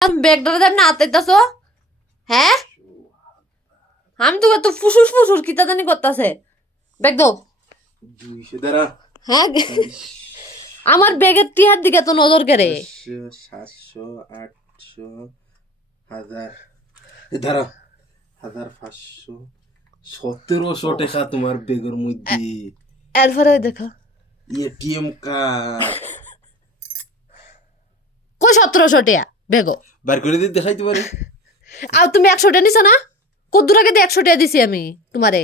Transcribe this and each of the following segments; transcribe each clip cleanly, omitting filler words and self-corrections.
ব্যাগটারে দেন না আতাইতাছো হ্যাঁ আমি তো এত ফুসুস ফুসুস কিতা জানি করতেছে ব্যাগ দাও 200 দ্বারা হ্যাঁ আমার ব্যাগের টিহার দিকে তো নজর করে 700 800 1000 দ্বারা 1500 1700 টাকা তোমার বেগের মধ্যে এরপরে ওই দেখো এটিএম কার্ড কই 1700 টাকা বেগো বার করে দিতে দেখাইতে পারে আর তুমি 100 টাকা নিছো না কদ্দুর আগে দিয়ে 100 টাকা দিছি আমি তোমারে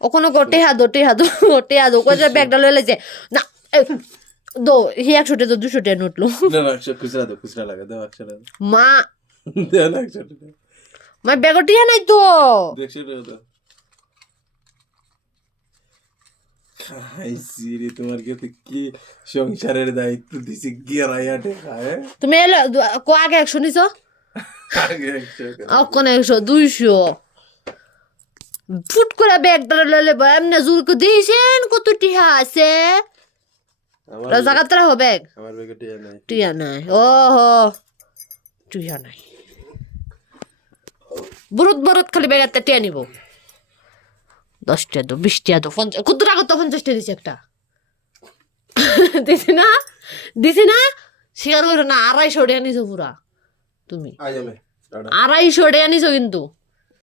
ওখানে গোটে হাদো কই যে ব্যাগটা লয়ে লাইছে না দো হি 100 টাকা 200 টাকা নোটলো না না খুচরা লাগা দাও 100 টাকা মা দেও না 100 টাকা মা ব্যাগটি নাই তো 100 টাকা দাও খাইছি রে তোমার কাছে কি সংসারের দায়িত্ব দিছি গেরাইয়া টাকা হ্যাঁ তুমি এলো কো আগে 100 নিছো আগে 100 কোন 100 200 ফুট করে ব্যাগটা ললে এমনি জোর করে দিয়েছেন কত টিহা আছে জায়গাটা হবে আমার ব্যাগে টিয়া নাই টিয়া নাই ও হো টিয়া নাই বরত খালি ব্যাগটা টিয়া নিব 10 টাকা দো 20 টাকা দো 50 কত টাকা তো 50 টাকা দিছি একটা দিছি না স্বীকার করো না 250 টাকা নিছো পুরা তুমি আই যাবে 250 টাকা নিছো কিন্তু